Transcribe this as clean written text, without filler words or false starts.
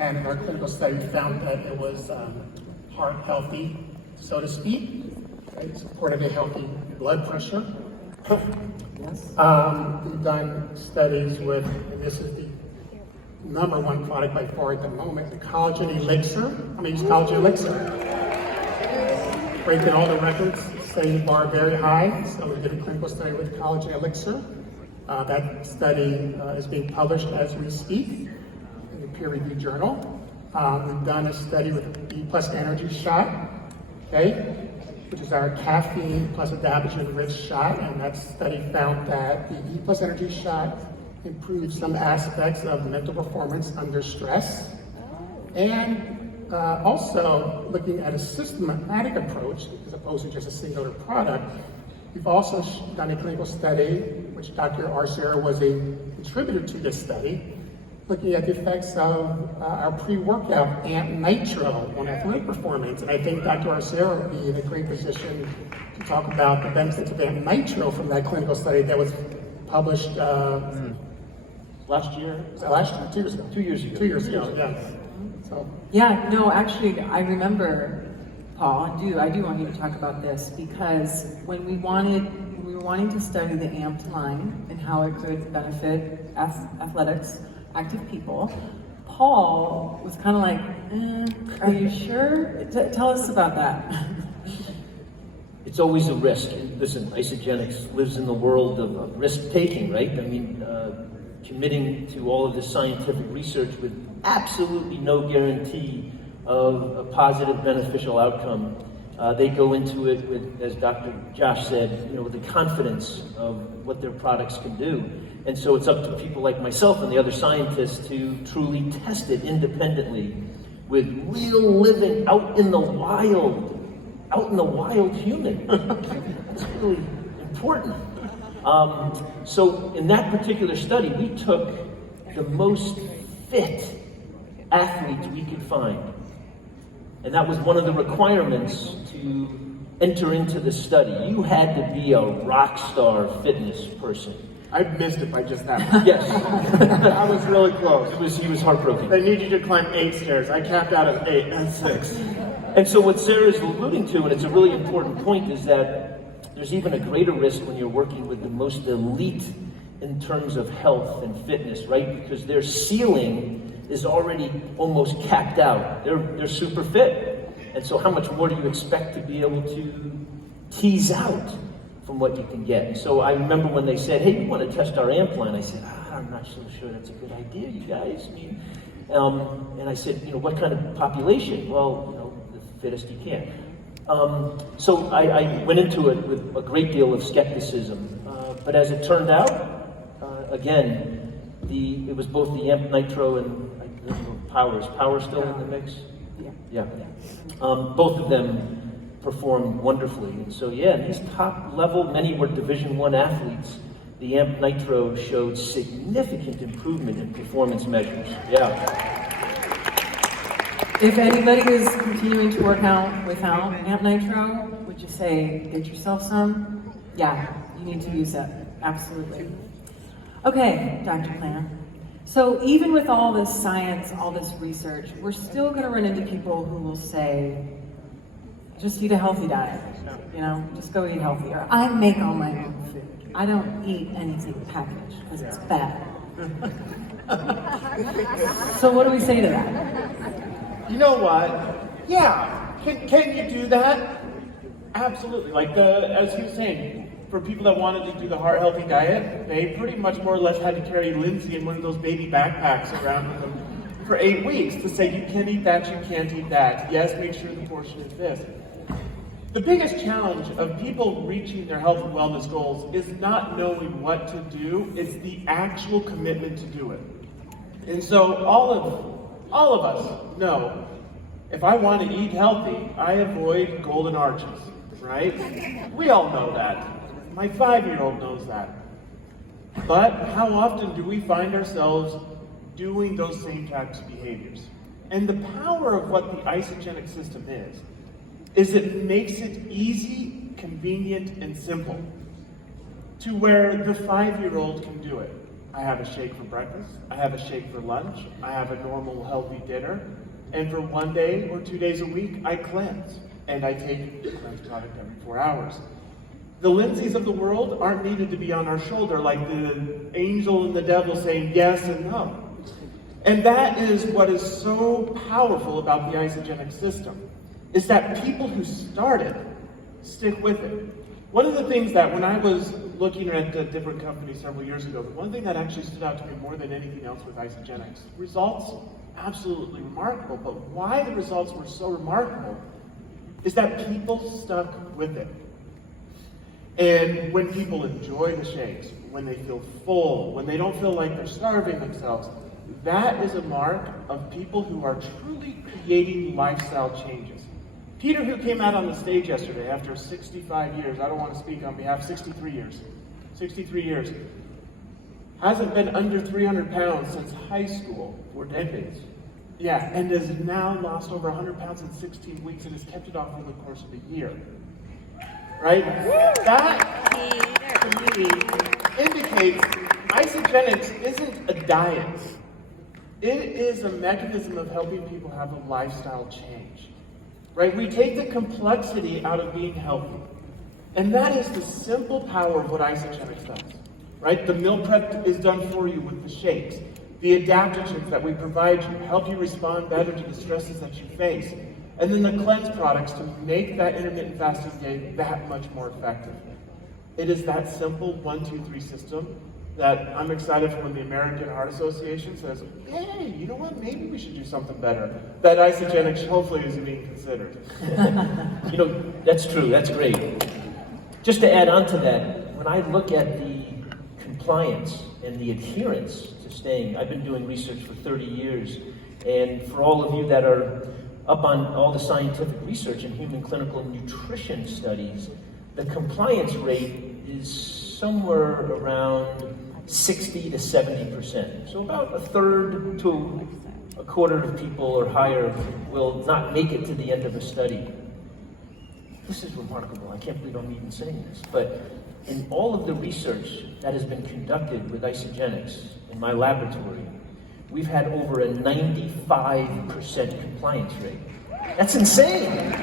and in our clinical study we found that it was heart healthy, so to speak. It supported a healthy blood pressure. Yes. We've done studies with, and this is the #1 product by far at the moment, the collagen elixir. I'm gonna use collagen elixir. Breaking all the records, setting the bar very high. So we did a clinical study with collagen elixir. That study is being published as we speak in a peer-reviewed journal. We've done a study with the E+ energy shot, okay, which is our caffeine plus adaptogen-rich shot, and that study found that the E+ energy shot improved some aspects of mental performance under stress, and also looking at a systematic approach as opposed to just a singular product. We've also done a clinical study, which Dr. Arcera was a contributor to this study, looking at the effects of our pre-workout AMP Nitro on athletic performance. And I think Dr. Arcera would be in a great position to talk about the benefits of AMP Nitro from that clinical study that was published last year? Was that last year? 2 years ago. 2 years ago. 2 years ago, yeah. So. Yeah, no, actually, I remember, Paul, I do want you to talk about this, because when we were wanting to study the AMP line and how it could benefit athletics, active people, Paul was kind of like, are you sure? Tell us about that. It's always a risk. Listen, Isagenix lives in the world of risk-taking, right? I mean, committing to all of this scientific research with absolutely no guarantee of a positive, beneficial outcome. They go into it with, as Dr. Josh said, with the confidence of what their products can do. And so it's up to people like myself and the other scientists to truly test it independently with real living out in the wild human. That's really important. So in that particular study, we took the most fit athletes we could find. And that was one of the requirements to enter into the study. You had to be a rock star fitness person. I missed it by just that much. Yes. I was really close. He was heartbroken. They need you to climb 8 stairs. I capped out at 8 and 6. And so what Sarah's alluding to, and it's a really important point, is that there's even a greater risk when you're working with the most elite in terms of health and fitness, right? Because their ceiling is already almost capped out. They're super fit. And so how much more do you expect to be able to tease out from what you can get? And so I remember when they said, hey, we want to test our AMP line. I said, I'm not so sure that's a good idea, you guys. I mean, and I said, what kind of population? Well, the fittest you can. So I went into it with a great deal of skepticism. But as it turned out, again, it was both the AMP Nitro and Power. Is Power still in the mix? Yeah. Both of them performed wonderfully. And so, these top level, many were Division I athletes. The AMP Nitro showed significant improvement in performance measures. Yeah. If anybody is continuing to work out without AMP Nitro, would you say, get yourself some? Yeah, you need to use that. Absolutely. Okay, Dr. Planner. So even with all this science, all this research, we're still going to run into people who will say, just eat a healthy diet, just go eat healthy. Or I make all my own food. I don't eat anything packaged because it's bad. So what do we say to that? You know what? Yeah, can you do that? Absolutely. Like as he was saying, for people that wanted to do the heart healthy diet, they pretty much more or less had to carry Lindsay in one of those baby backpacks around with them for 8 weeks to say you can eat that, you can't eat that. Yes, make sure the portion is this. The biggest challenge of people reaching their health and wellness goals is not knowing what to do, it's the actual commitment to do it. And so all of us know, if I want to eat healthy, I avoid golden arches, right? We all know that. My 5-year-old knows that. But how often do we find ourselves doing those same types of behaviors? And the power of what the Isagenix system is it makes it easy, convenient, and simple to where the 5-year-old can do it. I have a shake for breakfast, I have a shake for lunch, I have a normal healthy dinner, and for 1 day or 2 days a week, I cleanse, and I take the cleanse product every 4 hours. The Lindsays of the world aren't needed to be on our shoulder like the angel and the devil saying yes and no. And that is what is so powerful about the Isagenix system, is that people who started stick with it. One of the things that when I was looking at different companies several years ago, the one thing that actually stood out to me more than anything else with Isagenix, results absolutely remarkable, but why the results were so remarkable is that people stuck with it. And when people enjoy the shakes, when they feel full, when they don't feel like they're starving themselves, that is a mark of people who are truly creating lifestyle changes. Peter, who came out on the stage yesterday after 65 years, I don't want to speak on behalf, 63 years, hasn't been under 300 pounds since high school. 4 decades. Yeah, and has now lost over 100 pounds in 16 weeks and has kept it off over the course of a year. Right? That, to me, indicates Isagenix isn't a diet. It is a mechanism of helping people have a lifestyle change. Right? We take the complexity out of being healthy. And that is the simple power of what Isagenix does. Right? The meal prep is done for you with the shakes. The adaptogens that we provide you help you respond better to the stresses that you face. And then the cleanse products to make that intermittent fasting day that much more effective. It is that simple 1, 2, 3 system that I'm excited for when the American Heart Association says, hey, you know what, maybe we should do something better. That Isagenix hopefully is being considered. You know, that's true, that's great. Just to add on to that, when I look at the compliance and the adherence to staying, I've been doing research for 30 years, and for all of you that are up on all the scientific research in human clinical nutrition studies, the compliance rate is somewhere around 60 to 70%. So about a third to a quarter of people or higher will not make it to the end of a study. This is remarkable. I can't believe I'm even saying this, but in all of the research that has been conducted with Isagenix in my laboratory, we've had over a 95% compliance rate. That's insane.